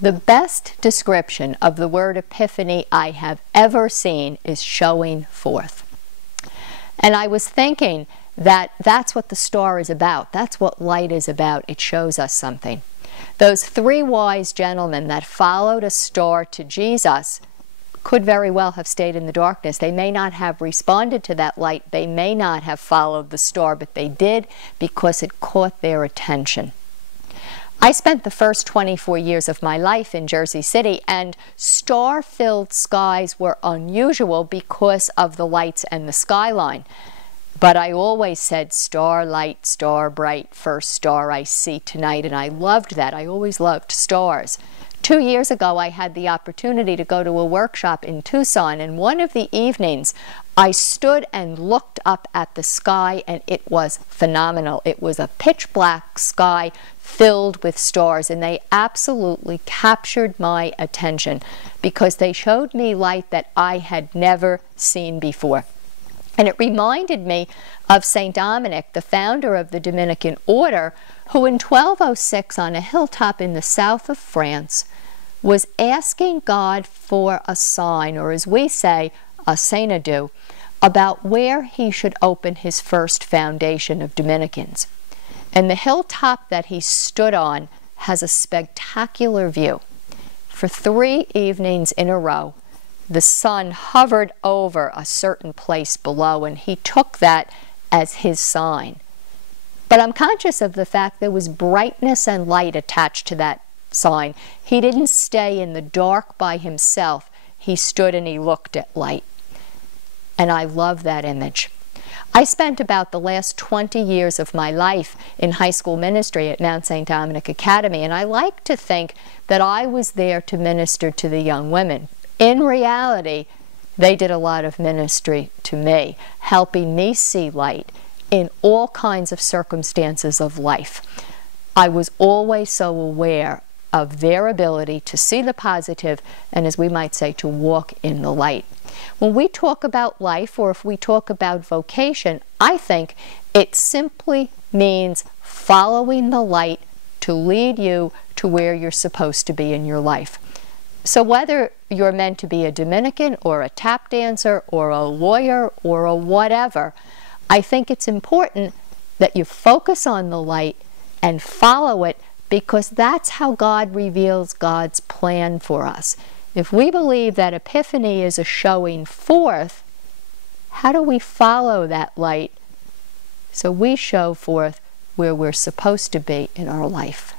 The best description of the word epiphany I have ever seen is showing forth. And I was thinking that that's what the star is about. That's what light is about. It shows us something. Those three wise gentlemen that followed a star to Jesus could very well have stayed in the darkness. They may not have responded to that light. They may not have followed the star, but they did because it caught their attention. I spent the first 24 years of my life in Jersey City, and star-filled skies were unusual because of the lights and the skyline. But I always said, starlight, star bright, first star I see tonight, and I loved that. I always loved stars. 2 years ago, I had the opportunity to go to a workshop in Tucson, and one of the evenings, I stood and looked up at the sky, and it was phenomenal. It was a pitch black sky filled with stars, and they absolutely captured my attention because they showed me light that I had never seen before. And it reminded me of St. Dominic, the founder of the Dominican order, who in 1206 on a hilltop in the south of France was asking God for a sign, or as we say, a xanadu, about where he should open his first foundation of Dominicans. And the hilltop that he stood on has a spectacular view. For 3 evenings in a row, the sun hovered over a certain place below, and he took that as his sign. But I'm conscious of the fact there was brightness and light attached to that sign. He didn't stay in the dark by himself. He stood and he looked at light. And I love that image. I spent about the last 20 years of my life in high school ministry at Mount St. Dominic Academy, and I like to think that I was there to minister to the young women. In reality, they did a lot of ministry to me, helping me see light in all kinds of circumstances of life. I was always so aware of their ability to see the positive and, as we might say, to walk in the light. When we talk about life, or if we talk about vocation, I think it simply means following the light to lead you to where you're supposed to be in your life. So whether you're meant to be a Dominican or a tap dancer or a lawyer or a whatever, I think it's important that you focus on the light and follow it, because that's how God reveals God's plan for us. If we believe that Epiphany is a showing forth, how do we follow that light so we show forth where we're supposed to be in our life?